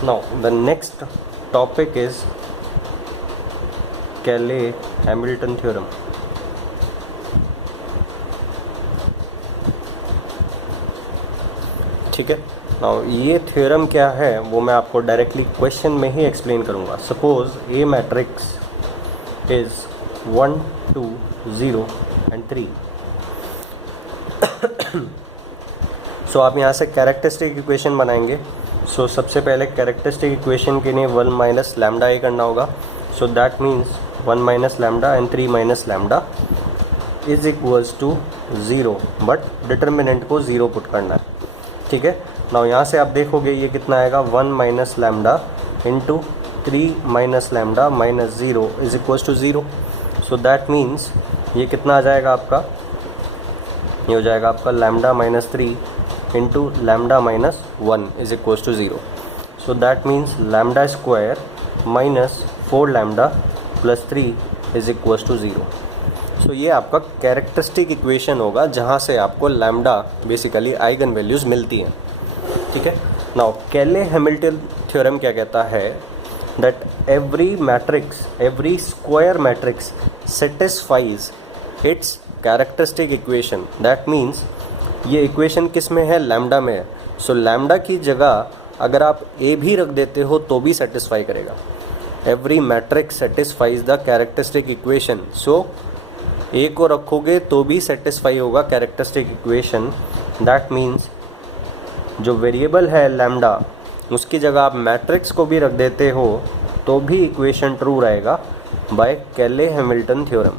Now the next topic is Cayley-Hamilton theorem. ठीक है, now ये थ्योरम क्या है वो मैं आपको डायरेक्टली क्वेश्चन में ही एक्सप्लेन करूँगा. Suppose A matrix is 1 2 0 and 3. सो आप यहाँ से कैरेक्टरिस्टिक इक्वेशन बनाएंगे. सो सबसे पहले कैरेक्टरिस्टिक इक्वेशन के लिए 1 माइनस लैम्डा ए करना होगा. So that means 1 minus lambda and 3 minus lambda is equals to 0, but determinant को 0 पुट करना है. ठीक है, नाउ यहाँ से आप देखोगे ये कितना आएगा 1 minus lambda into 3 minus lambda minus 0 is equals to 0. So that means ये कितना आ जाएगा आपका, ये हो जाएगा आपका lambda minus 3 into lambda minus 1 is equals to 0. So that means lambda square minus 4 lambda plus 3 is equals to 0. So ये आपका कैरेक्टरिस्टिक इक्वेशन होगा जहाँ से आपको लैम्डा बेसिकली आइगन वैल्यूज़ मिलती हैं. ठीक है, नाउ केले-हैमिल्टन थ्योरम क्या कहता है that every matrix, every square matrix satisfies its characteristic equation. That means ये इक्वेशन किस में है, लैम्डा में है. सो लैम्डा की जगह अगर आप ए भी रख देते हो तो भी सेटिस्फाई करेगा. Every matrix satisfies the characteristic equation. So A को रखोगे तो भी सेटिस्फाई होगा कैरेक्टरिस्टिक इक्वेशन. दैट मीन्स जो वेरिएबल है लैम्डा उसकी जगह आप मैट्रिक्स को भी रख देते हो तो भी इक्वेशन ट्रू रहेगा बाय केले-हैमिल्टन थ्योरम.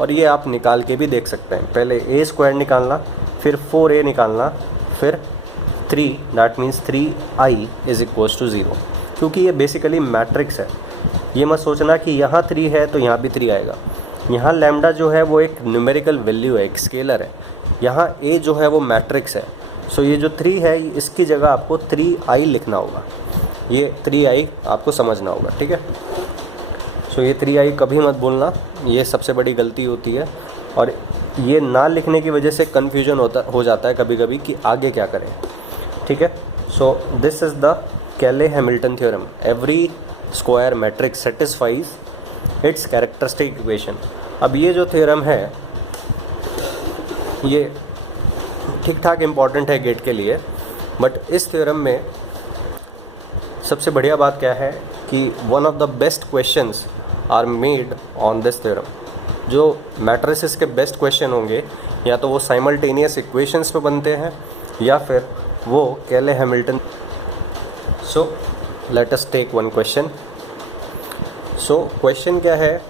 और ये आप निकाल के भी देख सकते हैं. पहले ए स्क्वायर निकालना, फिर 4a निकालना, फिर 3, that means 3i is equals to 0. क्योंकि ये बेसिकली मैट्रिक्स है. ये मत सोचना कि यहाँ 3 है तो यहाँ भी 3 आएगा. यहाँ लैम्डा जो है वो एक न्यूमेरिकल वैल्यू है, एक स्केलर है. यहाँ a जो है वो मैट्रिक्स है. सो ये जो 3 है इसकी जगह आपको 3i लिखना होगा. ये 3i आपको समझना होगा. ठीक है, सो ये 3i कभी मत बोलना, ये सबसे बड़ी गलती होती है. और ये ना लिखने की वजह से कन्फ्यूजन हो जाता है कभी कभी कि आगे क्या करें. ठीक है, so this is the Cayley Hamilton theorem. Every square matrix satisfies its characteristic equation. अब ये जो थ्योरम है ये ठीक ठाक इम्पॉर्टेंट है गेट के लिए. बट इस थ्योरम में सबसे बढ़िया बात क्या है कि one of the best questions are made on this theorem. जो मैट्रिसेस के बेस्ट क्वेश्चन होंगे या तो वो साइमल्टेनियस इक्वेशंस पे बनते हैं या फिर वो Cayley Hamilton. So let us take one question. So question क्या है,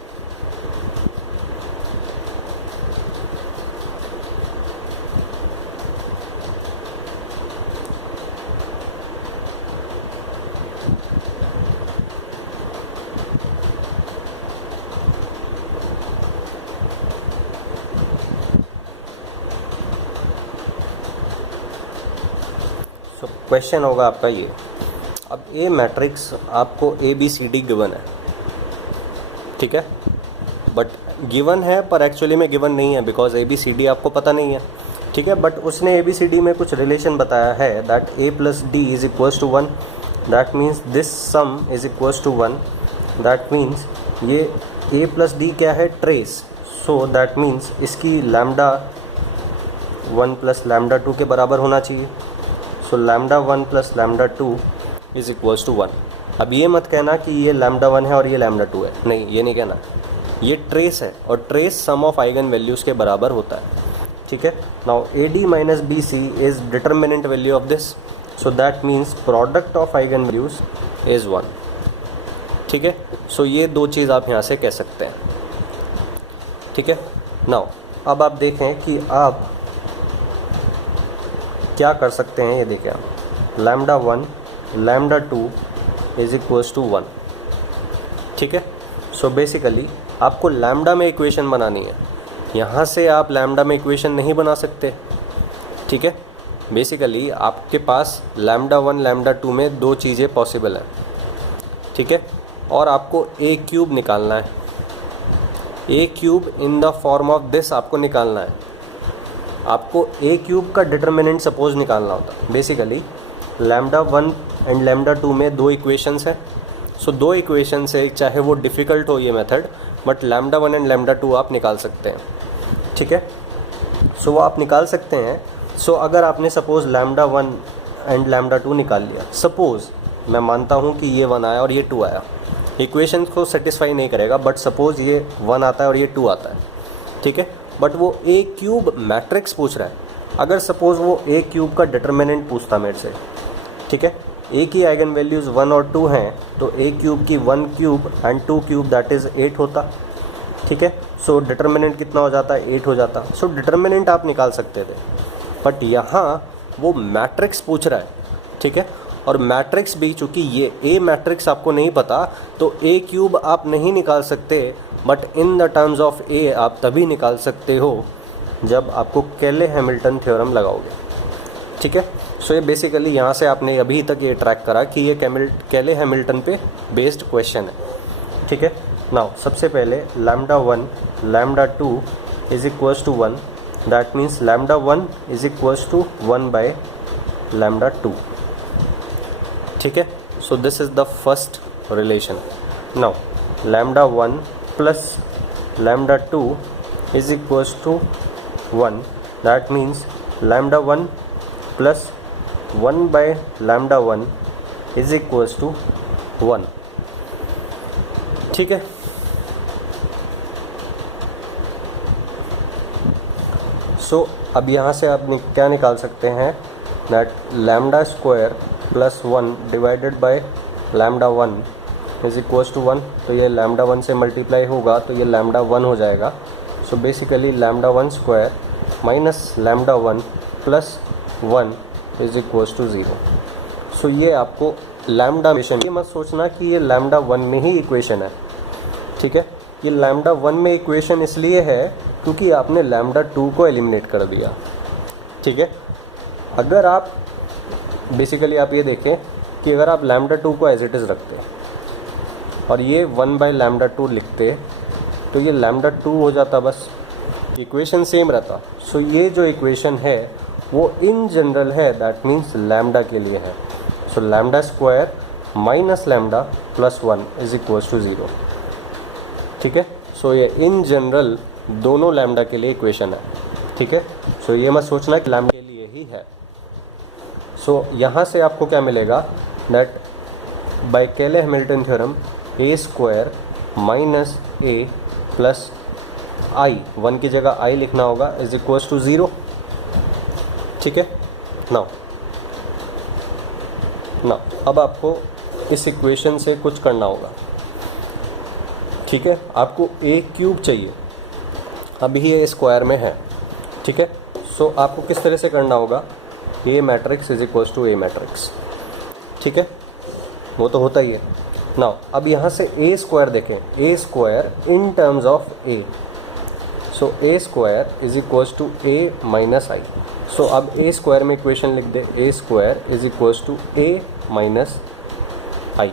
सो क्वेश्चन होगा आपका ये. अब ए मैट्रिक्स आपको A B C D given है. ठीक है, बट गिवन है पर एक्चुअली में गिवन नहीं है because A B C D आपको पता नहीं है. ठीक है, बट उसने ए बी सी डी में कुछ रिलेशन बताया है that A plus D is equals to 1. That means this sum is equals to 1. That means ये ए प्लस डी क्या है, ट्रेस. सो दैट मीन्स इसकी लैम्डा 1 प्लस लैम्डा 2 के बराबर होना चाहिए. So lambda 1 plus lambda 2 is equals to 1. अब ये मत कहना कि ये लैम्डा 1 है और ये लैम्डा 2 है. नहीं, ये नहीं कहना. ये ट्रेस है और trace sum of eigen values के बराबर होता है. ठीक है, now A D minus B C is determinant value of this. So that means product of eigen values is 1. ठीक है, सो ये दो चीज़ आप यहाँ से कह सकते हैं. ठीक है, नाउ अब आप देखें कि आप क्या कर सकते हैं. ये देखें आप, lambda 1 lambda 2 is equals to 1. ठीक है, सो बेसिकली आपको लैम्डा में इक्वेशन बनानी है. यहाँ से आप लैम्डा में इक्वेशन नहीं बना सकते. ठीक है, बेसिकली आपके पास लैम्डा 1 लैम्डा 2 में दो चीज़ें पॉसिबल हैं. ठीक है, और आपको ए क्यूब निकालना है. A cube in the form of this आपको निकालना है. आपको ए क्यूब का डिटर्मिनेंट सपोज निकालना होता है. बेसिकली लैम्डा 1 एंड लैम्डा 2 में दो इक्वेशंस हैं। सो दो इक्वेशंस है, चाहे वो डिफ़िकल्ट हो ये method, but lambda 1 and lambda 2 आप निकाल सकते हैं। ठीक है, सो वो आप निकाल सकते हैं। सो अगर आपने सपोज़ लैम्डा 1 एंड लैम्डा 2 निकाल लिया, सपोज़ मैं मानता हूँ कि ये 1 आया और ये 2 आया, इक्वेशन को सेटिस्फाई नहीं करेगा, बट सपोज़ ये 1 आता है और ये 2 आता है। ठीक है, बट वो ए क्यूब मैट्रिक्स पूछ रहा है। अगर सपोज़ वो ए क्यूब का डिटर्मिनेंट पूछता मेरे से, ठीक है, ए की आइगन वैल्यूज़ 1 और 2 हैं, तो ए क्यूब की 1 cube and 2 cube that is 8 होता। ठीक है, सो डिटर्मिनेंट कितना हो जाता है, 8 हो जाता। सो डिटर्मिनेंट आप निकाल सकते थे, बट यहाँ वो मैट्रिक्स पूछ रहा है। ठीक है, और मैट्रिक्स भी, चूँकि ये ए मैट्रिक्स आपको नहीं पता, तो ए क्यूब आप नहीं निकाल सकते, but in the terms of A आप तभी निकाल सकते हो जब आपको केले हैमिल्टन थ्योरम लगाओगे। ठीक है, सो ये बेसिकली यहाँ से आपने अभी तक ये ट्रैक करा कि ये केले हैमिल्टन पे बेस्ड क्वेश्चन है। ठीक है, नाउ सबसे पहले lambda 1 lambda 2 is equals to 1, that means lambda 1 is equals to 1 by lambda 2। ठीक है, so this is the first relation. Now lambda 1 plus lambda 2 is equals to 1, that means lambda 1 plus 1 by lambda 1 is equals to 1। ठीक है, सो अब यहाँ से आप क्या निकाल सकते हैं, that lambda square plus 1 divided by lambda 1 is equals to 1। तो ये लैम्डा 1 से मल्टीप्लाई होगा तो ये लैम्डा 1 हो जाएगा। So basically lambda 1 square minus lambda 1 plus 1 is equals to 0। So ये आपको लैम्डा इक्वेशन, ये मत सोचना कि ये लैम्डा 1 में ही इक्वेशन है। ठीक है, ये लैम्डा 1 में इक्वेशन इसलिए है क्योंकि आपने लैम्डा 2 को एलिमिनेट कर दिया। ठीक है, अगर आप बेसिकली आप ये देखें कि अगर आप लैम्डा 2 को एज इट इज़ रखते और ये 1 बाय लैम्डा 2 लिखते तो ये लैम्डा 2 हो जाता, बस इक्वेशन सेम रहता। सो ये जो इक्वेशन है वो इन जनरल है, दैट मीन्स लैम्डा के लिए है। So lambda square minus lambda plus 1 is equals to 0। ठीक है, सो ये इन जनरल दोनों लैम्डा के लिए इक्वेशन है। ठीक है, सो ये मत सोचना कि लैम्डा के लिए ही है। सो यहाँ से आपको क्या मिलेगा, दैट बाय केले हैमिल्टन थ्योरम ए स्क्वायर माइनस ए प्लस आई, 1 की जगह आई लिखना होगा, इज इक्वल्स टू 0। ठीक है, नाउ अब आपको इस इक्वेशन से कुछ करना होगा। ठीक है, आपको ए क्यूब चाहिए, अभी ये स्क्वायर में है। ठीक है, सो आपको किस तरह से करना होगा, A matrix is equals to A matrix. ठीक है, वो तो होता ही है। नाउ अब यहाँ से ए स्क्वायर देखें, A square in terms of A, so A square is equals to A minus I. So अब ए स्क्वायर में इक्वेशन लिख दे, A square is equals to A minus I.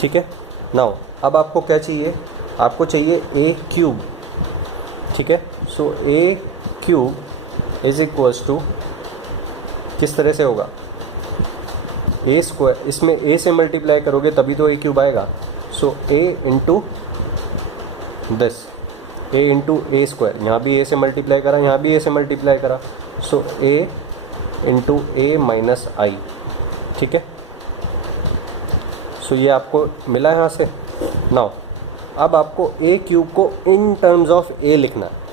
ठीक है, नाउ अब आपको क्या चाहिए, आपको चाहिए ए क्यूब। ठीक है, सो A cube is equals to किस तरह से होगा, ए स्क्वायर, इसमें ए से मल्टीप्लाई करोगे तभी तो ए क्यूब आएगा। So A into this, A into A square, यहाँ भी ए से मल्टीप्लाई करा, यहाँ भी ए से मल्टीप्लाई करा, सो A into A minus I. ठीक है, सो ये आपको मिला यहाँ से। नाउ अब आपको ए क्यूब को इन टर्म्स ऑफ ए लिखना है।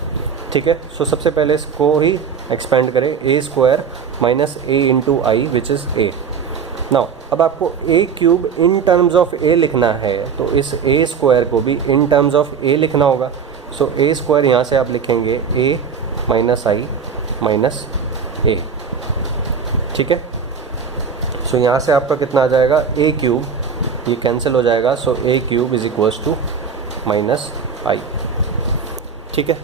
ठीक है, सो सबसे पहले इसको ही एक्सपेंड करें, A square minus A into I which is A. Now अब आपको A cube in terms of A लिखना है, तो इस ए स्क्वायर को भी इन टर्म्स ऑफ ए लिखना होगा। सो ए स्क्वायर यहाँ से आप लिखेंगे ए माइनस आई माइनस ए। ठीक है, सो यहाँ से आपका कितना आ जाएगा, ए क्यूब, ये कैंसिल हो जाएगा। So A cube is equals to minus I. ठीक है,